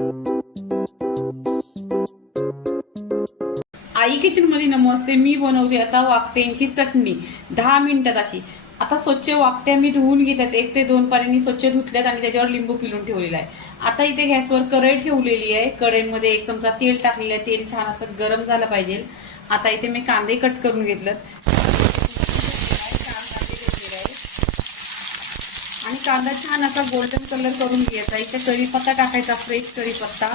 आई kitchen मध्ये नमस्ते. मी बनवते आता वाकट्यांची चटणी 10 मिनिटात अशी. आता स्वच्छ वाकट्या मी धुवून घेतल्यात, 1 ते 2 पाण्याने स्वच्छ धुतल्यात आणि त्याच्यावर लिंबू पिळून ठेवलेला आहे. आता इथे गॅसवर कढई ठेवलेली आहे. कढईमध्ये 1 चमचा तेल टाकलेलं आहे. तेल छान असं गरम झालं पाहिजे. आता इथे मी कांदे कट करून घेतलं आणि कांदा छान असा गोल्डन कलर करून घ्यायचा. इथे कढीपत्ता टाकायचा, फ्रेश कढीपत्ता.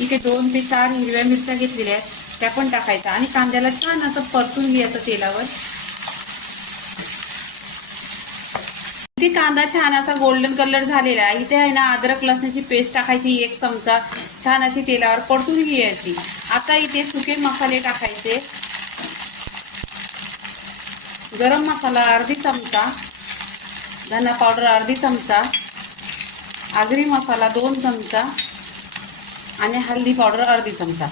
इथे 2 ते 4 हिरव्या मिरच्या घेतलेल्या आहेत, त्या पण टाकायचा आणि कांद्याला छान असं परतून घ्यायचं तेलावर. इथे कांदा छान असा गोल्डन कलर झालेला आहे. इथे आहे ना अद्रक लसणाची पेस्ट टाकायची 1 चमचा, छान अशी तेलावर परतून घ्यायची. आता इथे सुके मसाले टाकायचे. गरम मसाला अर्धी चमचा, धना पावडर अर्धी चमचा, आगरी मसाला 2 चमचा आणि हळदी पावडर अर्धी चमचा.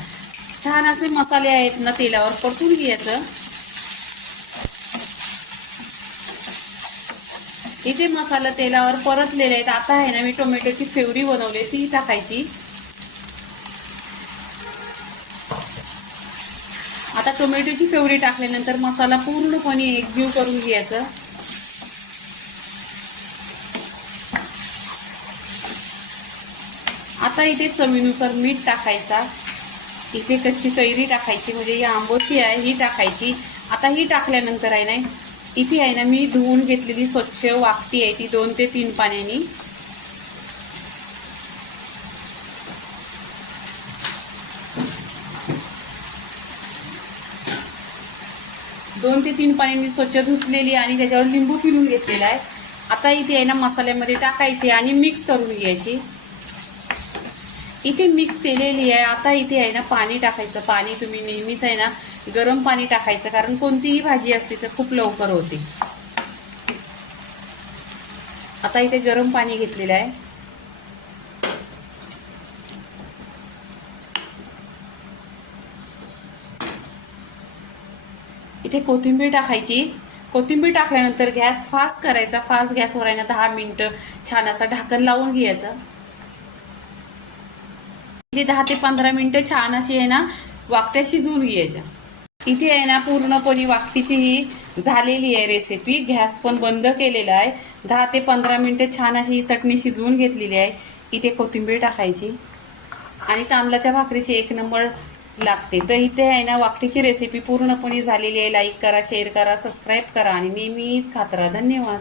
छान असे मसाले आहेत ना तेलावर परतून घ्यायचं. इथे मसाला तेलावर परतलेले आहेत. आता आहे ना मी टोमॅटोची प्युरी बनवली ती टाकायची. आता टोमॅटोची प्युरी टाकल्यानंतर मसाला पूर्णपणे एकजीव करून घ्यायचं. आता इथे चवीनुसार मीठ टाकायचा. इथे कच्ची कैरी टाकायची, म्हणजे ही आंबोशी आहे ही टाकायची. आता ही टाकल्यानंतर आहे ना इथे आहे ना मी धुवून घेतलेली स्वच्छ वाकटी आहे ती 2 ते 3 पाण्यानी 2 ते 3 पाण्यानी स्वच्छ धुतलेली आणि त्याच्यावर लिंबू पिळून घेतलेला आहे. आता इथे आहे ना मसाल्यामध्ये टाकायची आणि मिक्स करून घ्यायची. इथे मिक्स केलेली आहे. आता इथे आहे ना पाणी टाकायचं. पाणी तुम्ही नेहमीच आहे ना गरम पाणी टाकायचं, कारण कोणतीही भाजी असते तर खूप लवकर होते. आता इथे गरम पाणी घेतलेलं आहे. इथे कोथिंबीर टाकायची. कोथिंबीर टाकल्यानंतर गॅस फास्ट करायचा. फास्ट गॅसवर आहे ना 10 मिनिटं छान असं ढाकण लावून घ्यायचं. इथे 10 ते 15 मिनिटं छान अशी आहे ना वाकट्या शिजवून घ्यायच्या. इथे आहे ना पूर्णपणे वाकटीची ही झालेली आहे रेसिपी. गॅस पण बंद केलेला आहे. 10 ते 15 मिनिटं छान अशी ही चटणी शिजवून घेतलेली आहे. इथे कोथिंबीर टाकायची आणि तांदळाच्या भाकरीची 1 नंबर लागते. तर इथे आहे ना वाकटीची रेसिपी पूर्णपणे झालेली आहे. लाईक करा, शेअर करा, सबस्क्राईब करा आणि नेहमीच खात राहा. धन्यवाद.